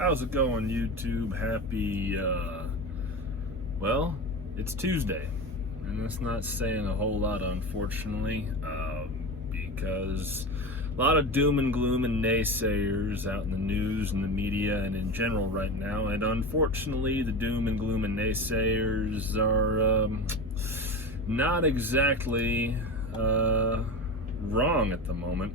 How's it going, YouTube? Happy, well, it's Tuesday, and that's not saying a whole lot, unfortunately, because a lot of doom and gloom and naysayers out in the news and the media and in general right now, and unfortunately, the doom and gloom and naysayers are not exactly wrong at the moment.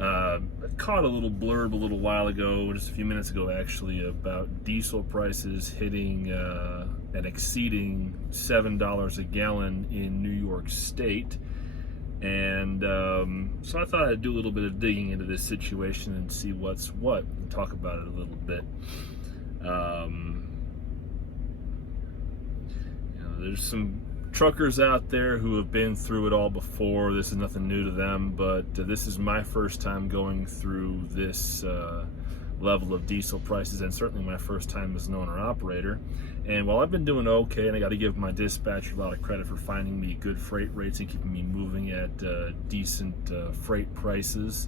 I caught a little blurb a little while ago, just a few minutes ago actually, about diesel prices hitting and exceeding $7 a gallon in New York State. And so I thought I'd do a little bit of digging into this situation and see what's what and talk about it a little bit. There's some truckers out there who have been through it all before. This is nothing new to them, but this is my first time going through this level of diesel prices, and certainly my first time as an owner-operator. And while I've been doing okay, and I got to give my dispatcher a lot of credit for finding me good freight rates and keeping me moving at decent freight prices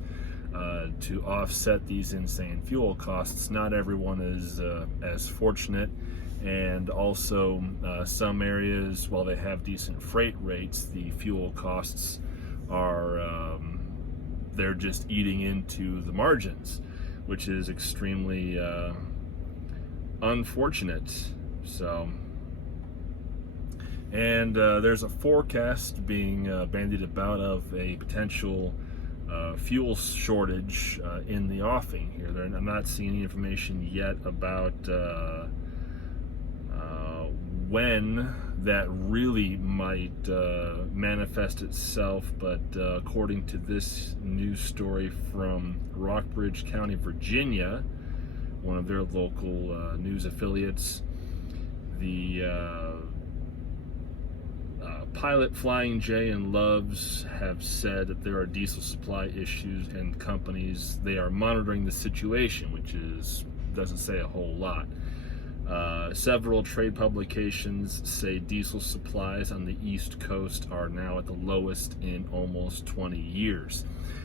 to offset these insane fuel costs, not everyone is as fortunate. And also some areas, while they have decent freight rates, the fuel costs are, they're just eating into the margins, which is extremely unfortunate. So, and there's a forecast being bandied about of a potential fuel shortage in the offing here. I'm not seeing any information yet about when that really might manifest itself, but according to this news story from Rockbridge County, Virginia, one of their local news affiliates, the Pilot, Flying J, and Loves have said that there are diesel supply issues, and companies, they are monitoring the situation, which doesn't say a whole lot. Several trade publications say diesel supplies on the East Coast are now at the lowest in almost 20 years.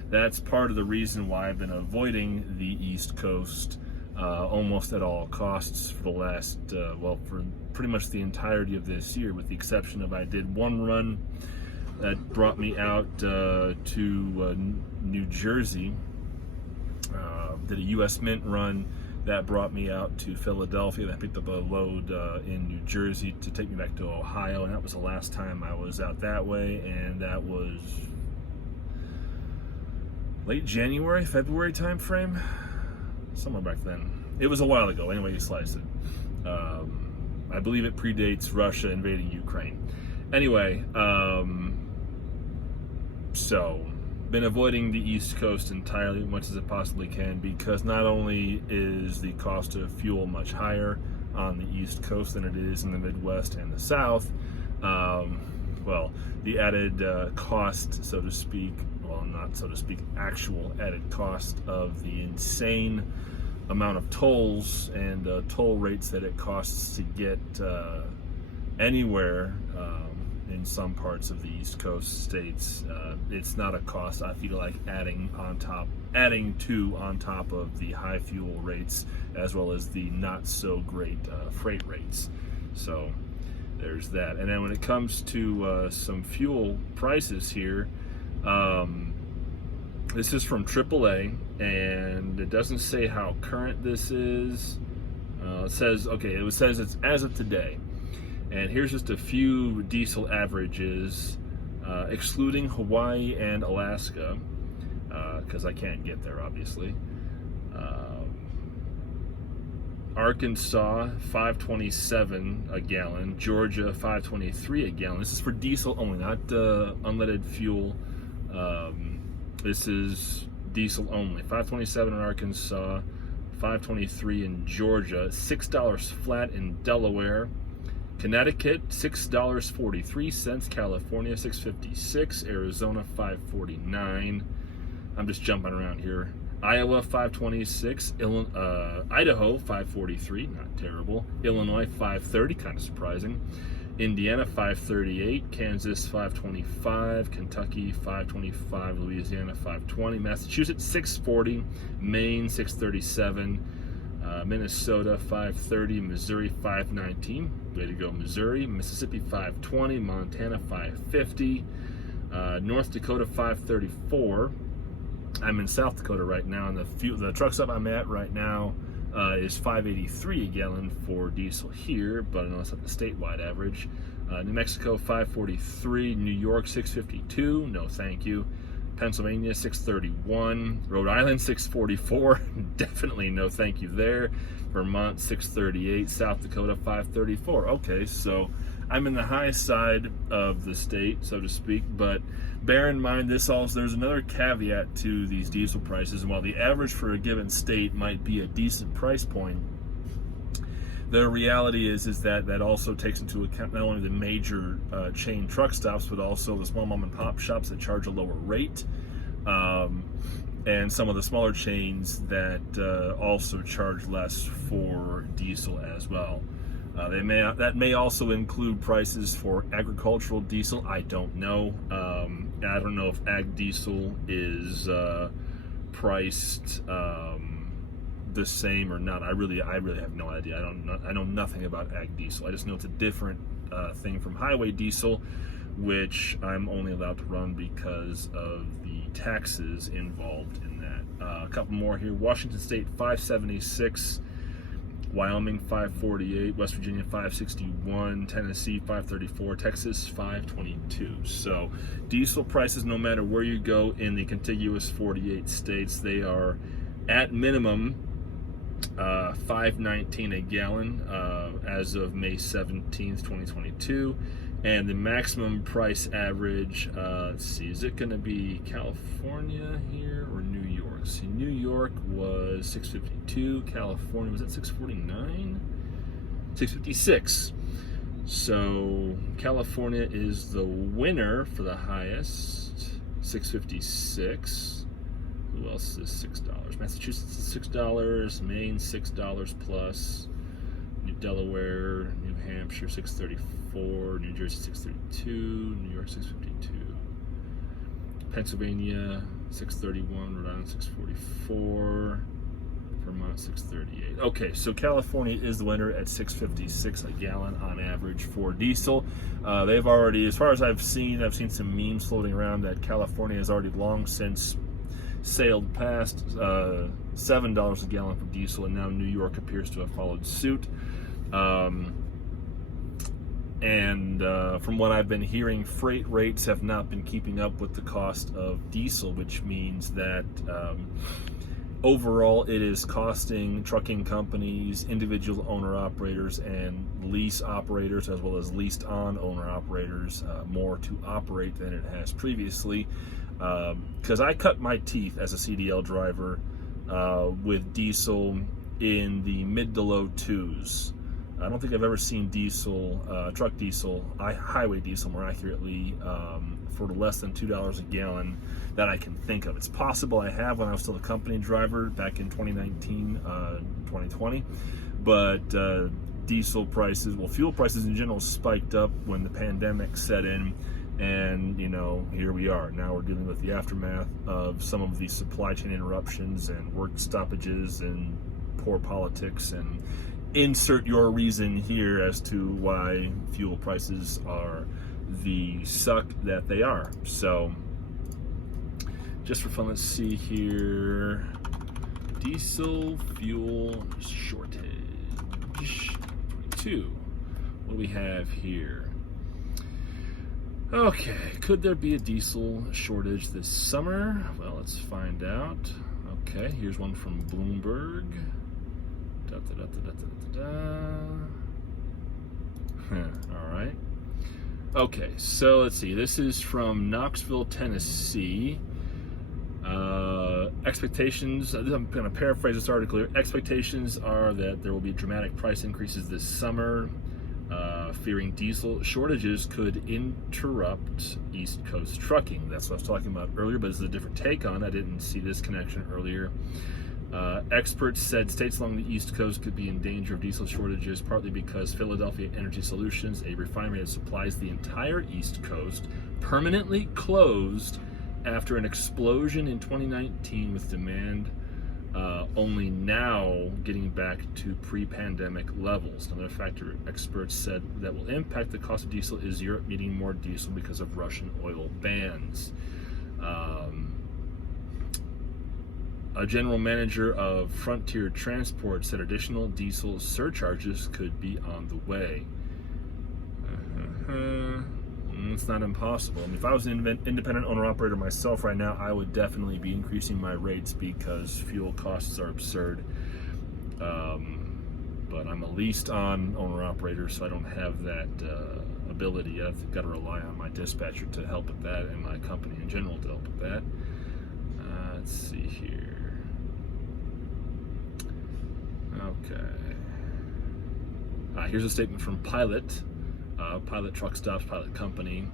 That's part of the reason why I've been avoiding the East Coast almost at all costs for the last, for pretty much the entirety of this year, with the exception of I did one run that brought me out to New Jersey, did a U.S. Mint run that brought me out to Philadelphia. That picked up a load in New Jersey to take me back to Ohio, and that was the last time I was out that way, and that was late January, February time frame, somewhere back then. It was a while ago, anyway you slice it. I believe it predates Russia invading Ukraine. Anyway, so been avoiding the East Coast entirely as much as it possibly can, because not only is the cost of fuel much higher on the East Coast than it is in the Midwest and the South, the added cost, so to speak, well, not so to speak, actual added cost of the insane amount of tolls and toll rates that it costs to get anywhere in some parts of the East Coast states. It's not a cost I feel like adding to on top of the high fuel rates, as well as the not so great freight rates. So there's that. And then when it comes to some fuel prices here, this is from AAA, and it doesn't say how current this is. It says it's as of today. And here's just a few diesel averages, excluding Hawaii and Alaska, because I can't get there, obviously. Arkansas, $5.27 a gallon. Georgia, $5.23 a gallon. This is for diesel only, not unleaded fuel. This is diesel only. $5.27 in Arkansas, $5.23 in Georgia, $6 flat in Delaware. Connecticut, $6.43. California, $6.56. Arizona, $5.49. I'm just jumping around here. Iowa, $5.26. Idaho, $5.43. Not terrible. Illinois, $5.30. Kind of surprising. Indiana, $5.38. Kansas, $5.25. Kentucky, $5.25. Louisiana, $5.20. Massachusetts, $6.40. Maine, $6.37. Minnesota 530, Missouri 519. Way to go, Missouri. Mississippi 520, Montana 550, North Dakota 534. I'm in South Dakota right now, and the truck stop I'm at right now is 583 a gallon for diesel here, but I know it's not the statewide average. New Mexico 543, New York 652, no thank you. Pennsylvania 631, Rhode Island 644, definitely no thank you there. Vermont 638, South Dakota 534. Okay, so I'm in the high side of the state, so to speak, but bear in mind there's another caveat to these diesel prices, and while the average for a given state might be a decent price point, the reality is that also takes into account not only the major chain truck stops, but also the small mom and pop shops that charge a lower rate, and some of the smaller chains that also charge less for diesel as well. That may also include prices for agricultural diesel. I don't know. I don't know if ag diesel is priced the same or not. I really have no idea. I know nothing about ag diesel. I just know it's a different thing from highway diesel, which I'm only allowed to run because of the taxes involved in that. A couple more here. Washington State 576, Wyoming 548, West Virginia 561, Tennessee 534, Texas 522. So diesel prices, no matter where you go in the contiguous 48 states, they are at minimum $5.19 a gallon as of May 17th, 2022. And the maximum price average, let's see, is it going to be California here or New York? See, New York was 652, California was at 649, 656. So California is the winner for the highest, 656. Who else is $6? Massachusetts is $6, Maine $6 plus, Delaware, New Hampshire 634, New Jersey 632, New York 652, Pennsylvania 631, Rhode Island 644, Vermont 638. Okay, so California is the winner at 656 a gallon on average for diesel. They've already, as far as I've seen some memes floating around that California has already long since sailed past $7 a gallon for diesel, and now New York appears to have followed suit. From what I've been hearing, freight rates have not been keeping up with the cost of diesel, which means that overall it is costing trucking companies, individual owner-operators, and lease operators, as well as leased-on owner-operators, more to operate than it has previously. Because I cut my teeth as a CDL driver with diesel in the mid to low twos. I don't think I've ever seen diesel, truck diesel, highway diesel more accurately, for less than $2 a gallon that I can think of. It's possible I have when I was still a company driver back in 2019, 2020, but diesel prices, fuel prices in general spiked up when the pandemic set in, and here we are. Now we're dealing with the aftermath of some of the supply chain interruptions and work stoppages and poor politics, and insert your reason here as to why fuel prices are the suck that they are. So just for fun, let's see here. Diesel fuel shortage 22. What do we have here? Okay, could there be a diesel shortage this summer? Well, let's find out. Okay, here's one from Bloomberg. All right. Okay, so let's see. This is from Knoxville, Tennessee. Expectations, I'm going to paraphrase this article here. Expectations are that there will be dramatic price increases this summer. Fearing diesel shortages could interrupt East Coast trucking. That's what I was talking about earlier, but this is a different take on it. I didn't see this connection earlier. Experts said states along the East Coast could be in danger of diesel shortages, partly because Philadelphia Energy Solutions, a refinery that supplies the entire East Coast, permanently closed after an explosion in 2019 with demand only now getting back to pre-pandemic levels. Another factor experts said that will impact the cost of diesel is Europe needing more diesel because of Russian oil bans. A general manager of Frontier Transport said additional diesel surcharges could be on the way. It's not impossible. I mean, if I was an independent owner-operator myself right now, I would definitely be increasing my rates because fuel costs are absurd. But I'm a leased on owner-operator, so I don't have that ability. I've got to rely on my dispatcher to help with that and my company in general to help with that. Let's see here. Okay. Here's a statement from Pilot Truck Stops, Pilot Company.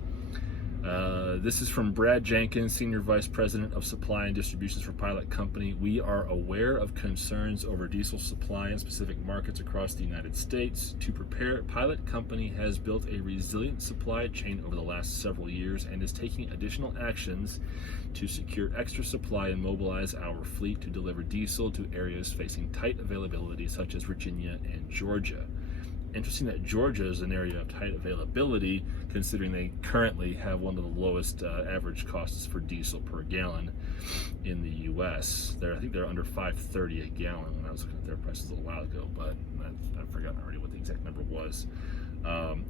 This is from Brad Jenkins, Senior Vice President of Supply and Distributions for Pilot Company. We are aware of concerns over diesel supply in specific markets across the United States. To prepare, Pilot Company has built a resilient supply chain over the last several years and is taking additional actions to secure extra supply and mobilize our fleet to deliver diesel to areas facing tight availability such as Virginia and Georgia. Interesting that Georgia is an area of tight availability, considering they currently have one of the lowest average costs for diesel per gallon in the U.S. I think they're under $5.30 a gallon when I was looking at their prices a little while ago, but I've forgotten already what the exact number was.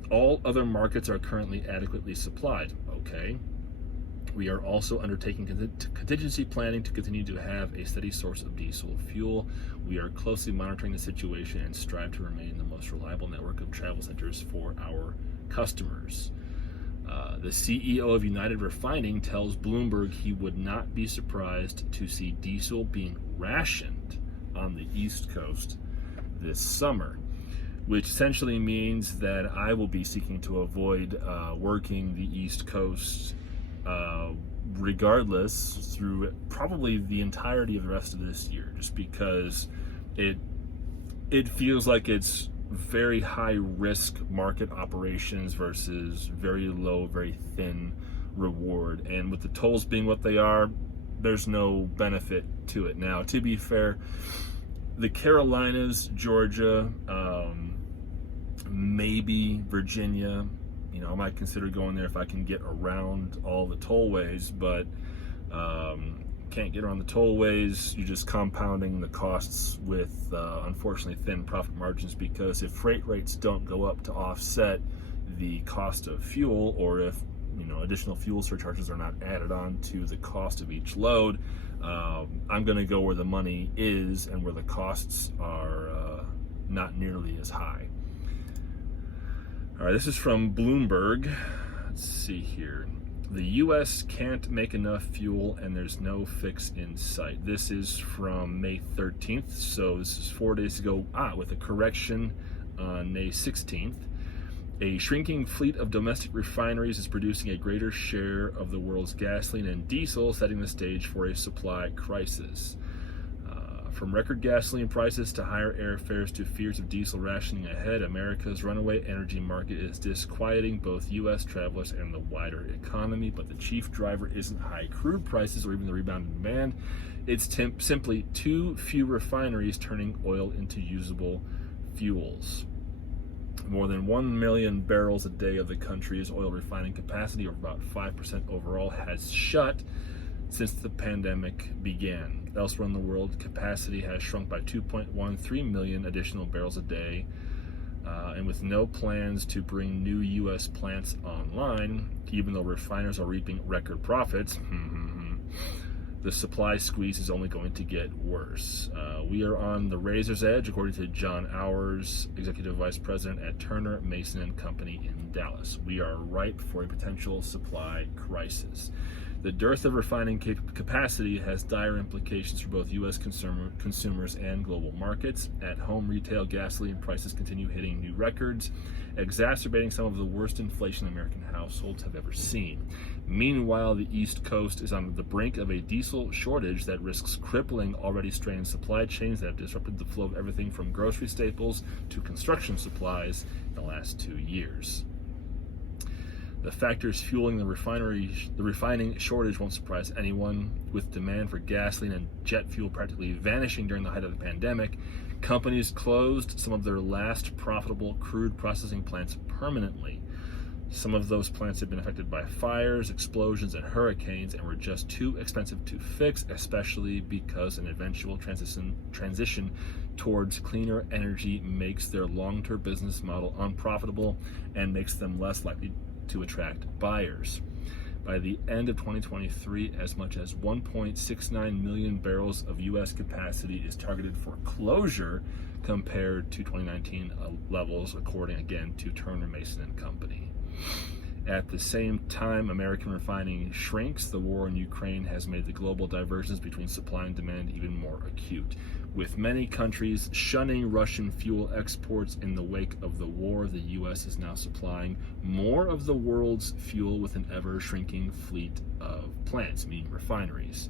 All other markets are currently adequately supplied. Okay. We are also undertaking contingency planning to continue to have a steady source of diesel fuel. We are closely monitoring the situation and strive to remain the most reliable network of travel centers for our customers. The CEO of United Refining tells Bloomberg he would not be surprised to see diesel being rationed on the East Coast this summer, which essentially means that I will be seeking to avoid working the East Coast regardless through probably the entirety of the rest of this year, just because it feels like it's very high risk market operations versus very low, very thin reward. And with the tolls being what they are, there's no benefit to it. Now, to be fair, the Carolinas, Georgia, maybe Virginia, I might consider going there if I can get around all the tollways, but can't get around the tollways. You're just compounding the costs with, unfortunately, thin profit margins, because if freight rates don't go up to offset the cost of fuel, or if additional fuel surcharges are not added on to the cost of each load, I'm going to go where the money is and where the costs are not nearly as high. All right, this is from Bloomberg. Let's see here. The U.S. can't make enough fuel and there's no fix in sight. This is from May 13th, so this is 4 days ago, with a correction on May 16th. A shrinking fleet of domestic refineries is producing a greater share of the world's gasoline and diesel, setting the stage for a supply crisis. From record gasoline prices to higher airfares to fears of diesel rationing ahead, America's runaway energy market is disquieting both U.S. travelers and the wider economy. But the chief driver isn't high crude prices or even the rebound in demand. It's simply too few refineries turning oil into usable fuels. More than 1 million barrels a day of the country's oil refining capacity, or about 5% overall, has shut since the pandemic began. Elsewhere in the world, capacity has shrunk by 2.13 million additional barrels a day, and with no plans to bring new U.S. plants online, even though refiners are reaping record profits, the supply squeeze is only going to get worse. We are on the razor's edge, according to John Hours, Executive Vice President at Turner, Mason & Company in Dallas. We are ripe for a potential supply crisis. The dearth of refining capacity has dire implications for both U.S. consumers and global markets. At home, retail gasoline prices continue hitting new records, exacerbating some of the worst inflation American households have ever seen. Meanwhile, the East Coast is on the brink of a diesel shortage that risks crippling already strained supply chains that have disrupted the flow of everything from grocery staples to construction supplies in the last 2 years. The factors fueling the refining shortage won't surprise anyone. With demand for gasoline and jet fuel practically vanishing during the height of the pandemic, companies closed some of their last profitable crude processing plants permanently. Some of those plants have been affected by fires, explosions, and hurricanes, and were just too expensive to fix, especially because an eventual transition towards cleaner energy makes their long-term business model unprofitable and makes them less likely to attract buyers. By the end of 2023, as much as 1.69 million barrels of U.S. capacity is targeted for closure compared to 2019 levels, according again to Turner Mason and Company. At the same time American refining shrinks, the war in Ukraine has made the global divergence between supply and demand even more acute. With many countries shunning Russian fuel exports in the wake of the war, the U.S. is now supplying more of the world's fuel with an ever-shrinking fleet of plants, meaning refineries.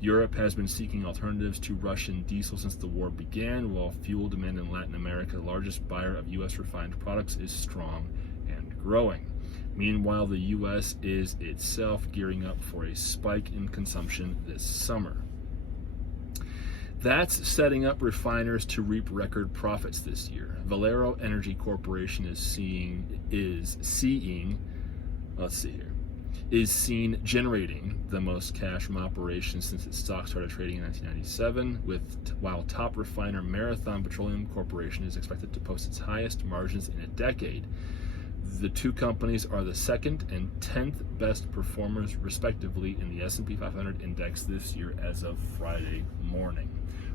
Europe has been seeking alternatives to Russian diesel since the war began, while fuel demand in Latin America, the largest buyer of U.S. refined products, is strong and growing. Meanwhile, the U.S. is itself gearing up for a spike in consumption this summer. That's setting up refiners to reap record profits this year. Valero Energy Corporation is seen generating the most cash from operations since its stock started trading in 1997, while top refiner Marathon Petroleum Corporation is expected to post its highest margins in a decade. The two companies are the second and 10th best performers, respectively, in the S&P 500 index this year as of Friday morning.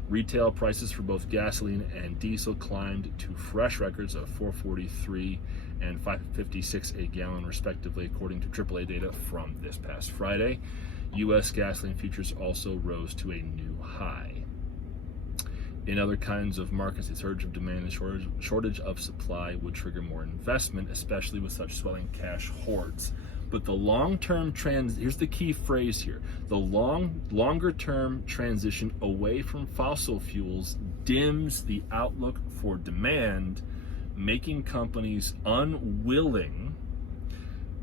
Retail prices for both gasoline and diesel climbed to fresh records of $4.43 and $5.56 a gallon, respectively, according to AAA data from this past Friday. U.S. gasoline futures also rose to a new high. In other kinds of markets, a surge of demand and shortage of supply would trigger more investment, especially with such swelling cash hoards. But the long-term here's the key phrase here. The longer-term transition away from fossil fuels dims the outlook for demand, making companies unwilling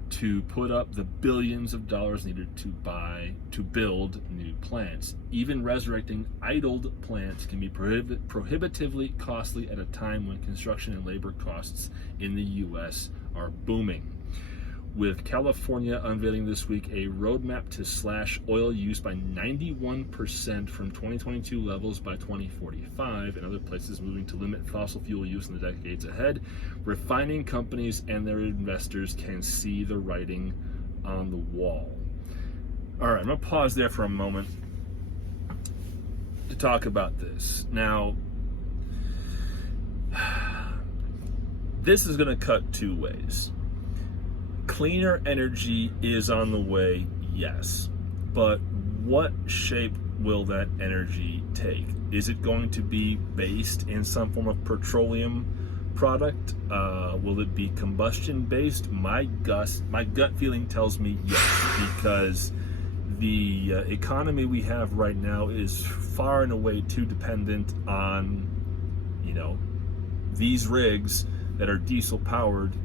to put up the billions of dollars needed to build new plants. Even resurrecting idled plants can be prohibitively costly at a time when construction and labor costs in the U.S. are booming. With California unveiling this week a roadmap to slash oil use by 91% from 2022 levels by 2045, and other places moving to limit fossil fuel use in the decades ahead, refining companies and their investors can see the writing on the wall. All right, I'm going to pause there for a moment to talk about this. Now, this is going to cut two ways. Cleaner energy is on the way, yes, but what shape will that energy take? Is it going to be based in some form of petroleum product? Will it be combustion based? My gut feeling tells me yes, because the economy we have right now is far and away too dependent on, these rigs that are diesel powered,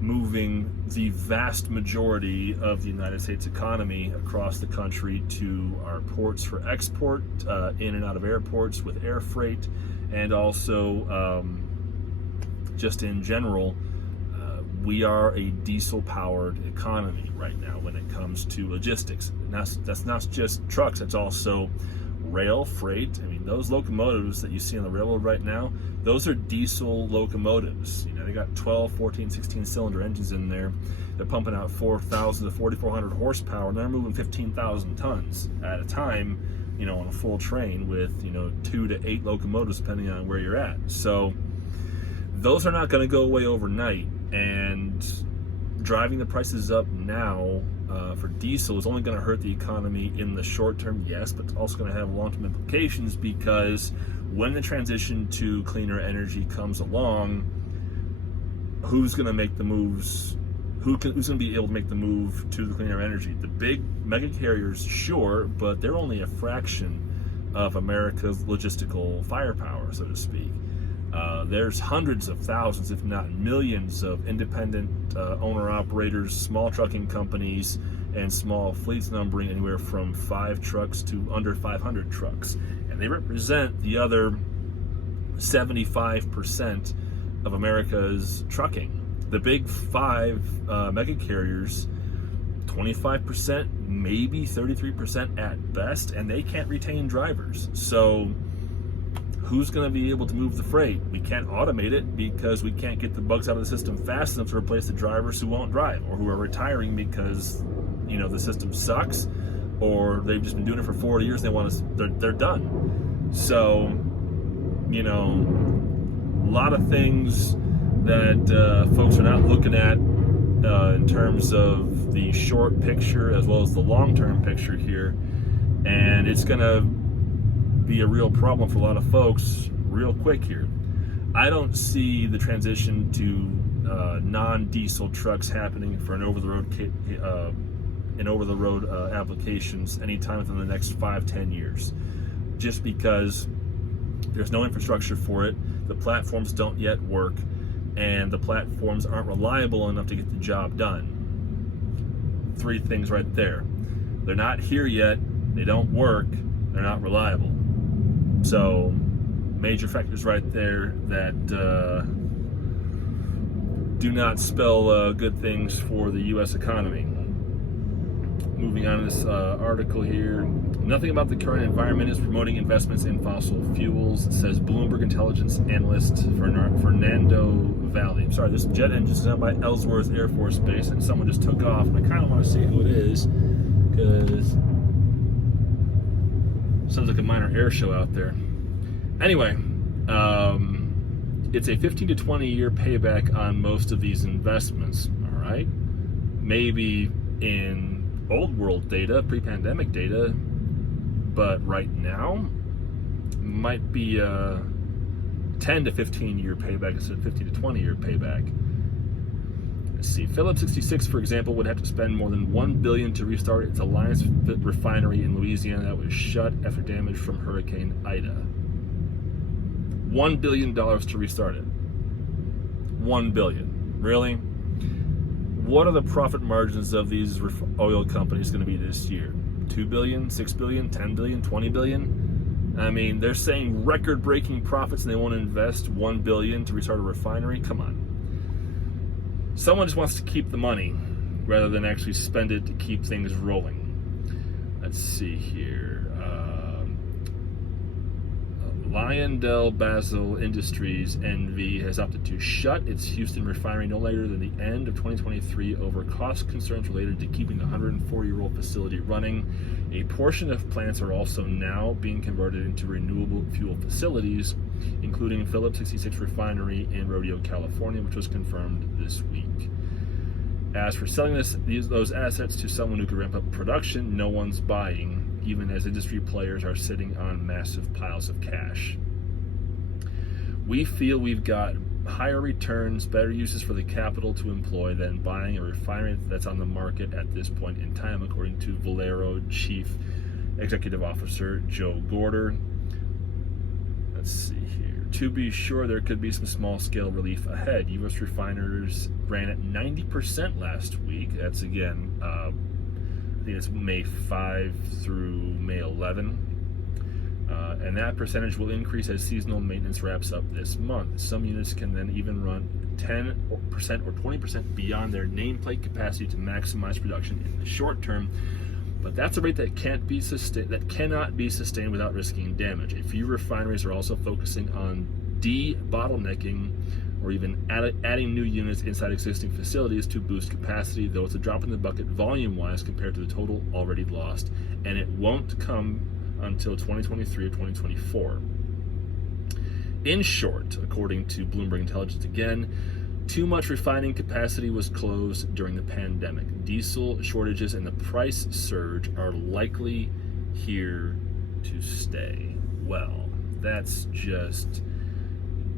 moving the vast majority of the United States economy across the country to our ports for export, in and out of airports with air freight, and also just in general, we are a diesel-powered economy right now when it comes to logistics. And that's not just trucks, it's also rail freight. I mean, those locomotives that you see on the railroad right now, those are diesel locomotives. They got 12, 14, 16 cylinder engines in there. They're pumping out 4,000 to 4,400 horsepower, and they're moving 15,000 tons at a time, on a full train with, 2 to 8 locomotives depending on where you're at. So those are not going to go away overnight, and driving the prices up now for diesel is only going to hurt the economy in the short term, yes, but it's also going to have long-term implications, because when the transition to cleaner energy comes along, who's going to make the moves? Who's going to be able to make the move to the cleaner energy? The big mega carriers, sure, but they're only a fraction of America's logistical firepower, so to speak. There's hundreds of thousands, if not millions, of independent owner-operators, small trucking companies, and small fleets numbering anywhere from 5 trucks to under 500 trucks. And they represent the other 75% of America's trucking. The big 5 mega carriers, 25%, maybe 33% at best, and they can't retain drivers. So who's going to be able to move the freight? We can't automate it because we can't get the bugs out of the system fast enough to replace the drivers who won't drive or who are retiring because, the system sucks, or they've just been doing it for 40 years and they're done. So, a lot of things that folks are not looking at in terms of the short picture as well as the long-term picture here, and it's going to be a real problem for a lot of folks real quick here. I don't see the transition to non-diesel trucks happening for an over-the-road applications anytime within the next 5-10 years, just because there's no infrastructure for it, the platforms don't yet work, and the platforms aren't reliable enough to get the job done. 3 things right there. They're not here yet, they don't work, they're not reliable. So, major factors right there that do not spell good things for the U.S. economy. Moving on to this article here. Nothing about the current environment is promoting investments in fossil fuels, says Bloomberg intelligence analyst Fernando Valley. Sorry, this jet engine is down by Ellsworth Air Force Base, and someone just took off, and I kind of want to see who it is, because sounds like a minor air show out there. Anyway, it's a 15 to 20 year payback on most of these investments. All right, maybe in old world data, pre-pandemic data, but right now might be a 10 to 15 year payback instead of 15 to 20 year payback. Let's see. Phillips 66, for example, would have to spend more than $1 billion to restart its Alliance refinery in Louisiana that was shut after damage from Hurricane Ida. $1 billion to restart it. $1 billion. Really? What are the profit margins of these oil companies going to be this year? $2 billion, $6 billion, $10 billion, $20 billion? I mean, they're saying record-breaking profits and they want to invest $1 billion to restart a refinery? Come on. Someone just wants to keep the money rather than actually spend it to keep things rolling. Let's see here. LyondellBasell Industries NV has opted to shut its Houston refinery no later than the end of 2023 over cost concerns related to keeping the 104-year-old facility running. A portion of plants are also now being converted into renewable fuel facilities, including Phillips 66 refinery in Rodeo, California, which was confirmed this week. As for selling those assets to someone who could ramp up production, no one's buying, even as industry players are sitting on massive piles of cash. We feel we've got higher returns, better uses for the capital to employ than buying a refinery that's on the market at this point in time, according to Valero Chief Executive Officer Joe Gorder. Let's see here. To be sure, there could be some small-scale relief ahead. U.S. refiners ran at 90% last week. That's, again, I think it's May 5 through May 11. And that percentage will increase as seasonal maintenance wraps up this month. Some units can then even run 10% or 20% beyond their nameplate capacity to maximize production in the short term. But that's a rate that cannot be sustained without risking damage. A few refineries are also focusing on de-bottlenecking or even adding new units inside existing facilities to boost capacity, though it's a drop in the bucket volume-wise compared to the total already lost, and it won't come until 2023 or 2024. In short, according to Bloomberg Intelligence again, too much refining capacity was closed during the pandemic. Diesel shortages and the price surge are likely here to stay. Well, that's just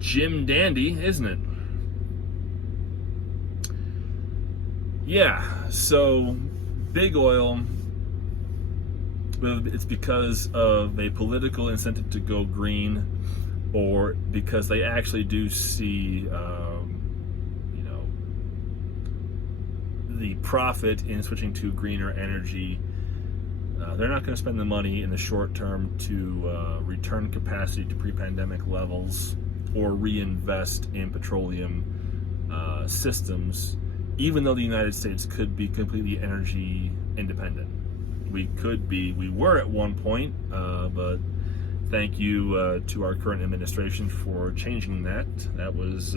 Jim Dandy, isn't it? Yeah, so big oil, it's because of a political incentive to go green. or because they actually do see, the profit in switching to greener energy. They're not going to spend the money in the short term to return capacity to pre-pandemic levels or reinvest in petroleum systems, even though the United States could be completely energy independent. We were at one point, but thank you to our current administration for changing that. That was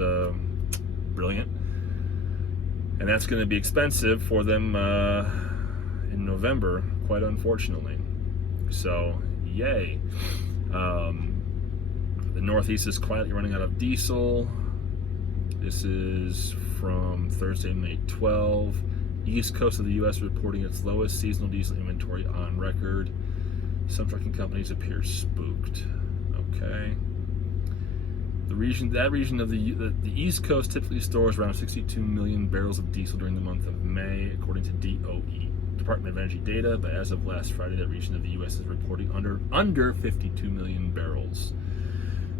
brilliant. And that's going to be expensive for them in November, quite unfortunately. So, yay. The Northeast is quietly running out of diesel. This is from Thursday, May 12. East Coast of the U.S. reporting its lowest seasonal diesel inventory on record. Some trucking companies appear spooked. Okay. That region of the East Coast typically stores around 62 million barrels of diesel during the month of May, according to DOE, Department of Energy data. But as of last Friday, that region of the U.S. is reporting under 52 million barrels.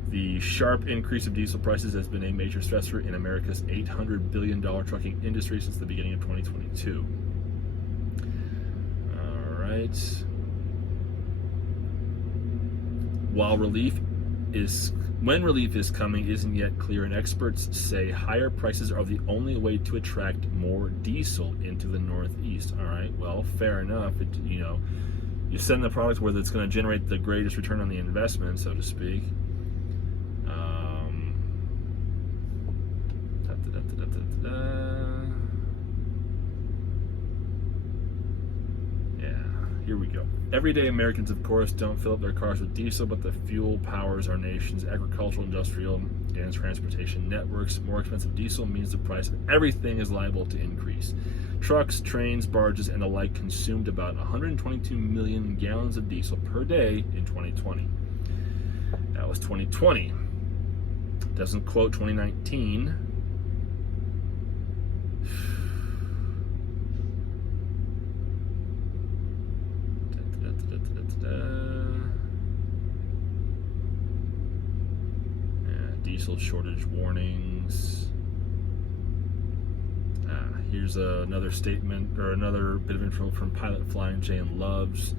The sharp increase of diesel prices has been a major stressor in America's $800 billion trucking industry since the beginning of 2022. All right. When relief is coming isn't yet clear, and experts say higher prices are the only way to attract more diesel into the Northeast. All right, well, fair enough. You send the product where it's going to generate the greatest return on the investment, so to speak. Here we go. Everyday Americans, of course, don't fill up their cars with diesel, but the fuel powers our nation's agricultural, industrial, and transportation networks. More expensive diesel means the price of everything is liable to increase. Trucks, trains, barges, and the like consumed about 122 million gallons of diesel per day in 2020. That was 2020. Doesn't quote 2019. Diesel shortage warnings. Here's another statement, or another bit of info from pilot Flying J and Loves.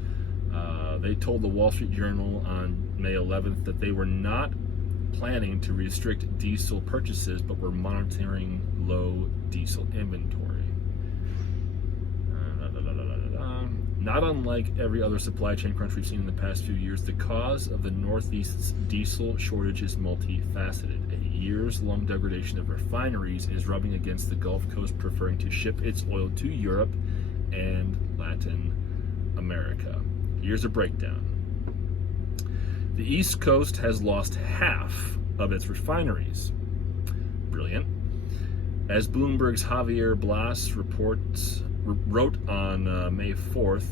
They told the Wall Street Journal on May 11th that they were not planning to restrict diesel purchases, but were monitoring low diesel inventory. Not unlike every other supply chain crunch we've seen in the past few years, the cause of the Northeast's diesel shortage is multifaceted. A years-long degradation of refineries is rubbing against the Gulf Coast, preferring to ship its oil to Europe and Latin America. Here's a breakdown. The East Coast has lost half of its refineries. Brilliant. As Bloomberg's Javier Blas wrote on May 4th,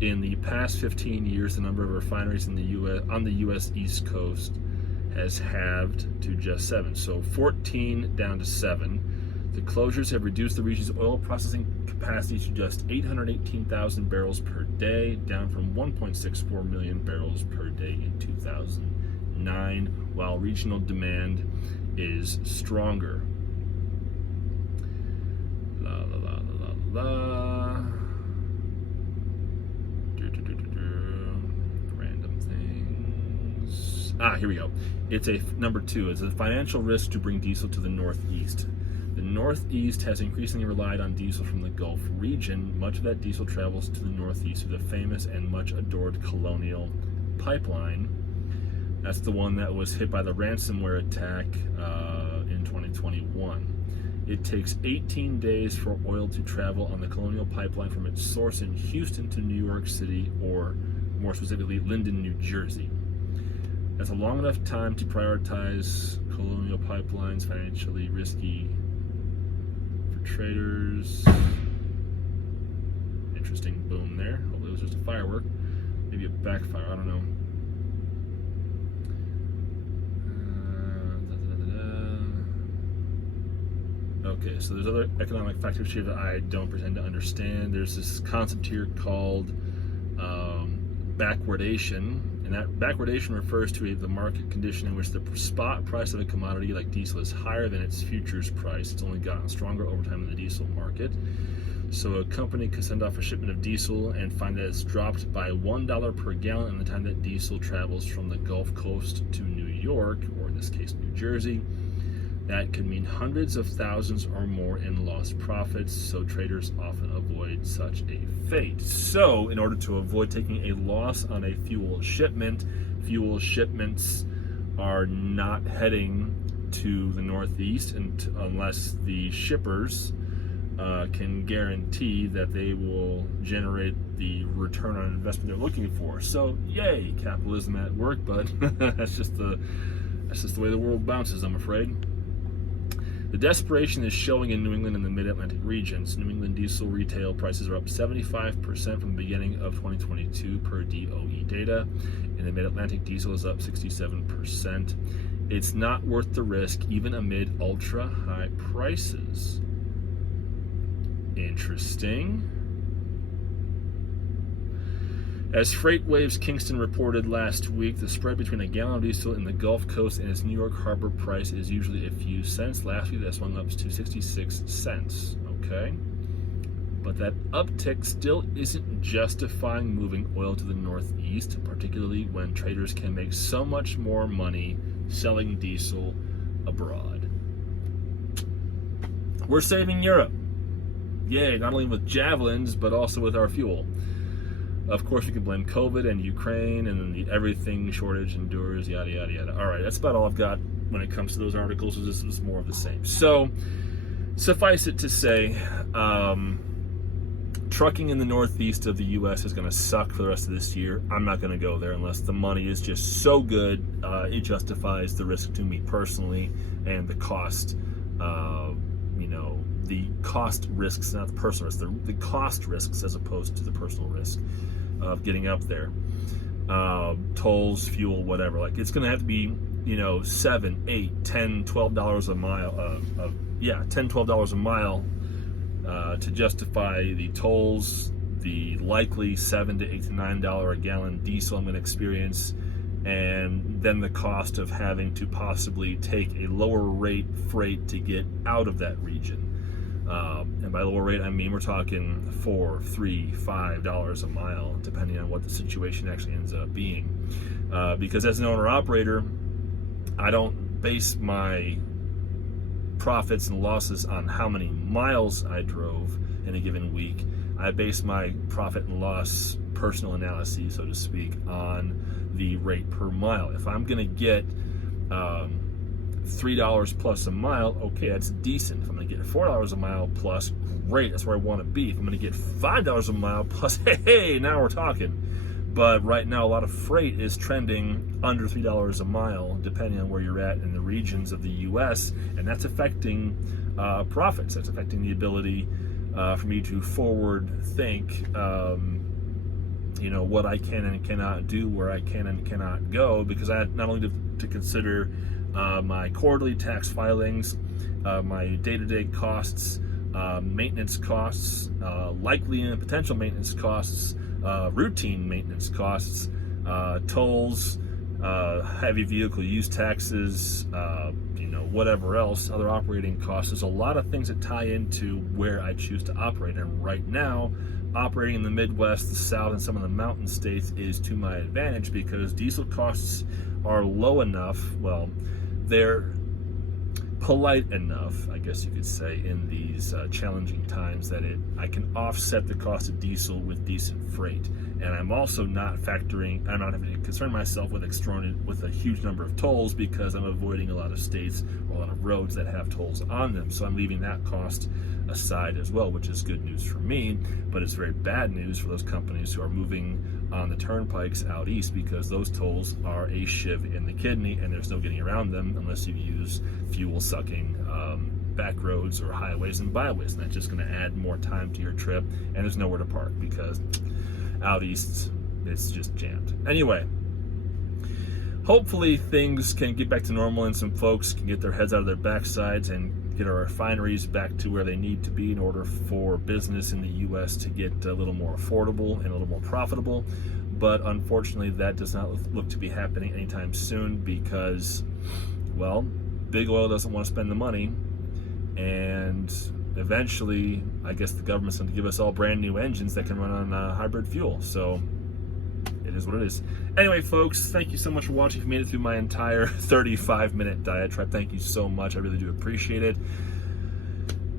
in the past 15 years, the number of refineries on the U.S. East Coast has halved to just 7. So 14 down to 7. The closures have reduced the region's oil processing capacity to just 818,000 barrels per day, down from 1.64 million barrels per day in 2009, while regional demand is stronger. Random things. Here we go. It's number 2. It's a financial risk to bring diesel to the Northeast. The Northeast has increasingly relied on diesel from the Gulf region. Much of that diesel travels to the Northeast through the famous and much adored Colonial Pipeline. That's the one that was hit by the ransomware attack in 2021. It takes 18 days for oil to travel on the Colonial Pipeline from its source in Houston to New York City, or more specifically, Linden, New Jersey. That's a long enough time to prioritize Colonial Pipeline's financially risky for traders. Interesting boom there. Hopefully it was just a firework. Maybe a backfire, I don't know. Okay, so there's other economic factors here that I don't pretend to understand. There's this concept here called backwardation, And that backwardation refers to the market condition in which the spot price of a commodity like diesel is higher than its futures price. It's only gotten stronger over time in the diesel market. So a company could send off a shipment of diesel and find that it's dropped by $1 per gallon in the time that diesel travels from the Gulf Coast to New York, or in this case, New Jersey. That could mean hundreds of thousands or more in lost profits, so traders often avoid such a fate. So, in order to avoid taking a loss on a fuel shipments are not heading to the Northeast unless the shippers can guarantee that they will generate the return on investment they're looking for. So, yay, capitalism at work, but that's just the way the world bounces, I'm afraid. The desperation is showing in New England and the Mid-Atlantic regions. New England diesel retail prices are up 75% from the beginning of 2022 per DOE data. In the Mid-Atlantic, diesel is up 67%. It's not worth the risk, even amid ultra-high prices. Interesting. As FreightWaves Kingston reported last week, the spread between a gallon of diesel in the Gulf Coast and its New York Harbor price is usually a few cents. Last week that swung up to 66 cents. Okay. But that uptick still isn't justifying moving oil to the Northeast, particularly when traders can make so much more money selling diesel abroad. We're saving Europe. Yay, not only with javelins, but also with our fuel. Of course, we can blame COVID and Ukraine and the everything shortage endures, yada, yada, yada. All right, that's about all I've got when it comes to those articles. This is more of the same. So, suffice it to say, trucking in the Northeast of the U.S. is going to suck for the rest of this year. I'm not going to go there unless the money is just so good it justifies the risk to me personally and the cost. The cost risks, not the personal risk, the cost risks as opposed to the personal risk of getting up there. Tolls, fuel, whatever. Like, it's going to have to be, $7, $8, $10, $12 a mile. $10, $12 a mile to justify the tolls, the likely $7 to $8 to $9 a gallon diesel I'm going to experience, and then the cost of having to possibly take a lower rate freight to get out of that region. And by lower rate, I mean we're talking $4, $3, $5 a mile, depending on what the situation actually ends up being. Because as an owner-operator, I don't base my profits and losses on how many miles I drove in a given week. I base my profit and loss personal analysis, so to speak, on the rate per mile. If I'm going to get $3 plus a mile, okay, that's decent. If I'm going to get $4 a mile plus, great, that's where I want to be. If I'm going to get $5 a mile plus, hey, now we're talking. But right now, a lot of freight is trending under $3 a mile, depending on where you're at in the regions of the U.S., and that's affecting profits. That's affecting the ability for me to forward think, what I can and cannot do, where I can and cannot go, because I had not only to consider my quarterly tax filings, my day-to-day costs, maintenance costs, likely and potential maintenance costs, routine maintenance costs, tolls, heavy vehicle use taxes, whatever else, other operating costs. There's a lot of things that tie into where I choose to operate. And right now, operating in the Midwest, the South, and some of the mountain states is to my advantage because diesel costs are low enough. Well, they're polite enough, I guess you could say, in these challenging times that I can offset the cost of diesel with decent freight. And I'm also not having to concern myself with a huge number of tolls because I'm avoiding a lot of states or a lot of roads that have tolls on them. So I'm leaving that cost aside as well, which is good news for me, but it's very bad news for those companies who are moving on the turnpikes out east because those tolls are a shiv in the kidney and there's no getting around them unless you use fuel-sucking back roads or highways and byways, and that's just going to add more time to your trip, and there's nowhere to park because out east it's just jammed. Anyway, hopefully things can get back to normal and some folks can get their heads out of their backsides and get our refineries back to where they need to be in order for business in the U.S. to get a little more affordable and a little more profitable. but unfortunately that does not look to be happening anytime soon because, well, big oil doesn't want to spend the money, and eventually I guess the government's going to give us all brand new engines that can run on hybrid fuel. So it is what it is. Anyway, folks, thank you so much for watching. If you made it through my entire 35-minute diatribe, thank you so much. I really do appreciate it.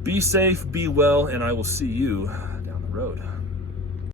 Be safe, be well, and I will see you down the road.